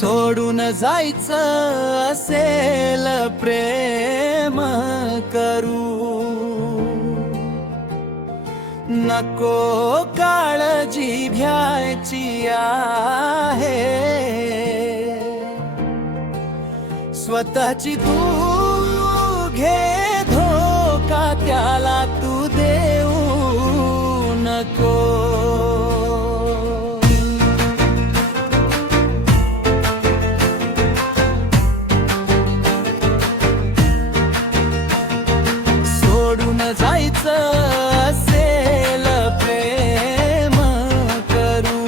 सोडून जायचं असेल प्रेम करू, नको काळजी घ्यायची आहे, स्वतःची तू घे धोका, त्याला तू देऊ नको. सोडून जायचं असेल प्रेम करू,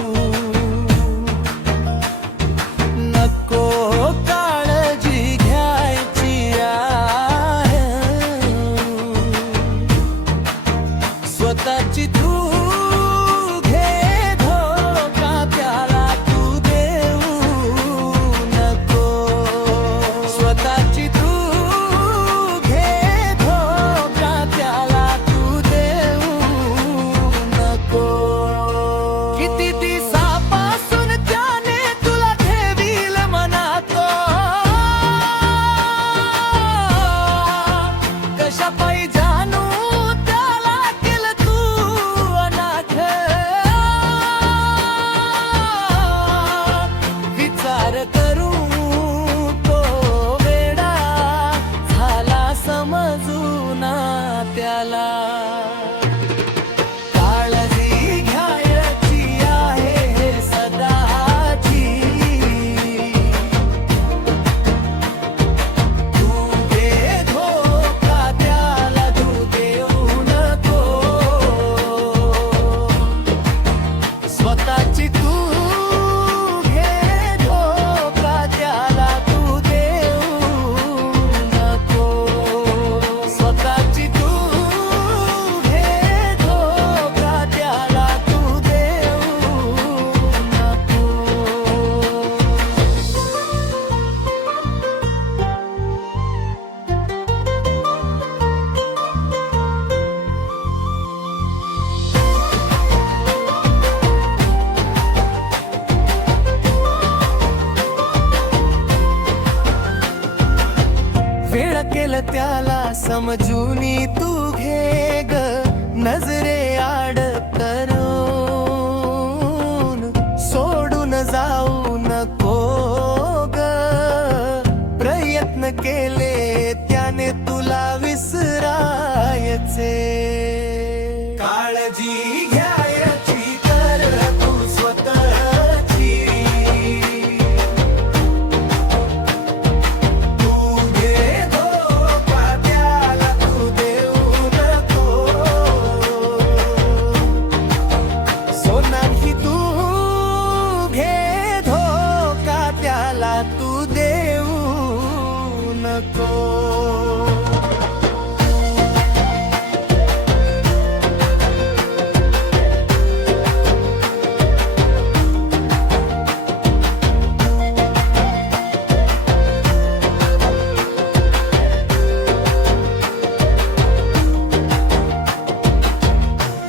नको काळजी घ्यायची आहे, स्वतःची तू घे धोका, त्याला तू देऊ नको, स्वतःची तू काळजी घ्यायची आहे सदाची, तू घे धोका, त्याला तू देऊ नको, स्वतःची तू घे धोका, त्याला तू देऊ नको, स्वतःची तू वेळ केलं त्याला समजूनी तू घे ग, नजरे आड करून सोडून जाऊ नको ग, प्रयत्न केले त्याने तुला विसरायचे, काळजी घ्यायची तर तू स्वतःची, तू देऊ नको.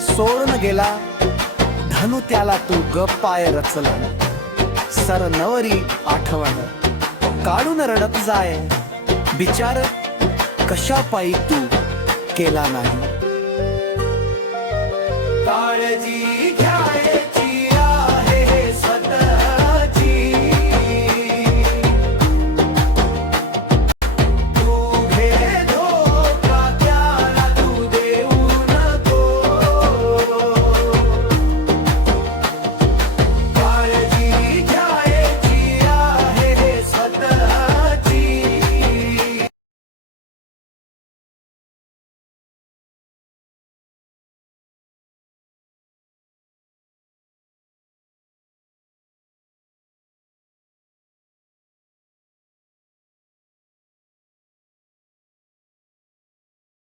सोडून गेला धनु त्याला तू गप्पाय रचला, सर नवरी आठवण काढून रडत जाय, बिचार कशा पायी तू केला नाही. काळजी घ्या